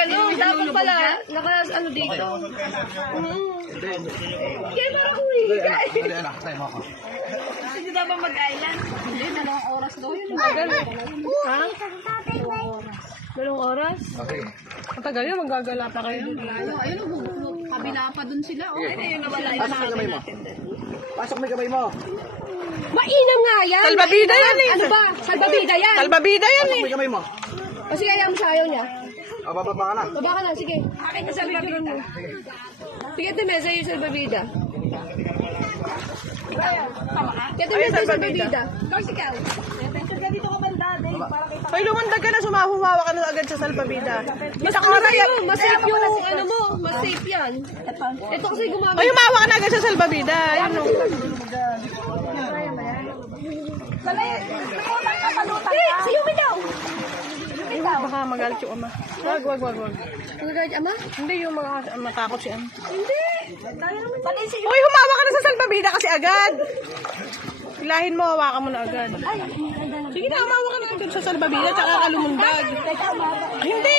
ano, dapat pala, ano dito. Kaya parang humihiga eh. Hindi dapat mag-island. Hindi, 2 oras daw yun. Matagal. Ha? 2 oras? Okay. Matagal yun, magagala pa kayo. Ayun, kabila pa dun sila. Ayun, nawala yun. Pasok may kamay mo. Pasok may kamay mo. Mainam nga yan. Salbabida yan eh. Ano ba? Salbabida yan. Salbabida yan Pasok eh. may kamay mo. O sige, ayaw mo sa ayaw niya. O, bababa ka na. Baba ka na, sige. Akin na salbabida. Sige, Timesa yung salbabida. Kaya Timesa yung salbabida. Ikaw. Dito ka banda, Dave. Hoy, lumundag ka na, humawa ka na agad sa salbabida. Mas ano sa'yo, mas safe yung ano mo, mas safe yan. Ito kasi gumamit. Hoy, humawa ka na agad sa salbabida. Ayun o. Sa'yo mo daw. Baka magalit yung ama. Wag. Magagad, ama? Hindi yung matakot si ama. Hindi. Hoy, humawa ka na sa salbabida kasi agad. Hilahin mo, hawakan mo na agad. Sige na, humawa ka na agad sa salbabida, tsaka ka lumundag. Hindi,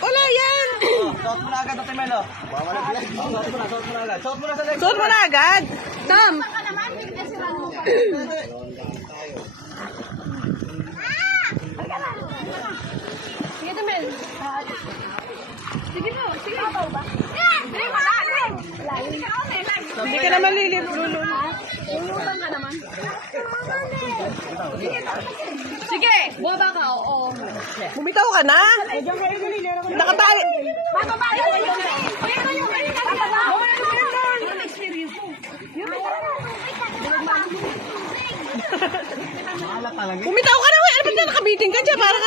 wala yan. Suot mo na agad ang timelo. Suot mo na agad. Suot mo na sa leg. Suot mo na agad. Tam. Sige, Tamel. Sige na, sige. Hindi ka naman lulun. Lulutan ka naman. Sige, bumaba ka, oo. Bumitaw ka na. Nakatali. Bumitaw ka na. Ano ba na nakabiting ka dyan? Parang